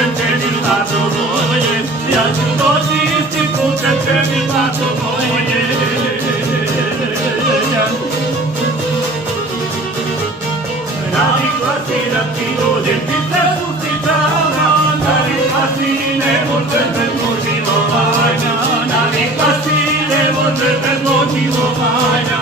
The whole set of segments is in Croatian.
Čečenilato moje, ja ću doći isti put Čečenilato moje. Navikla si da ti dođem, ti se susitama, navikla si ne može bez možilovanja, navikla si ne može bez možilovanja.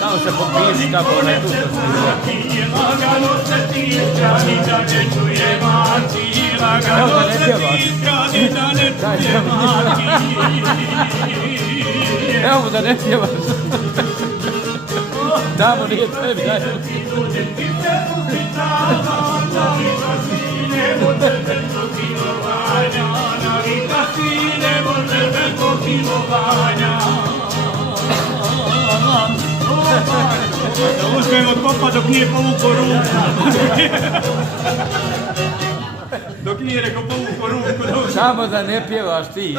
Tamo se popiješ tako ne tu se lagano se tiska, ni da ne čuje mati. Lagano se tiska, ni da ne čuje mati. Evo da ne pjevaš. Tamo nije tebi, daj. Uzmem od popa dok nije povukao ruku. Dok nije rekao povukao ruku. Samo da ne pjevaš ti.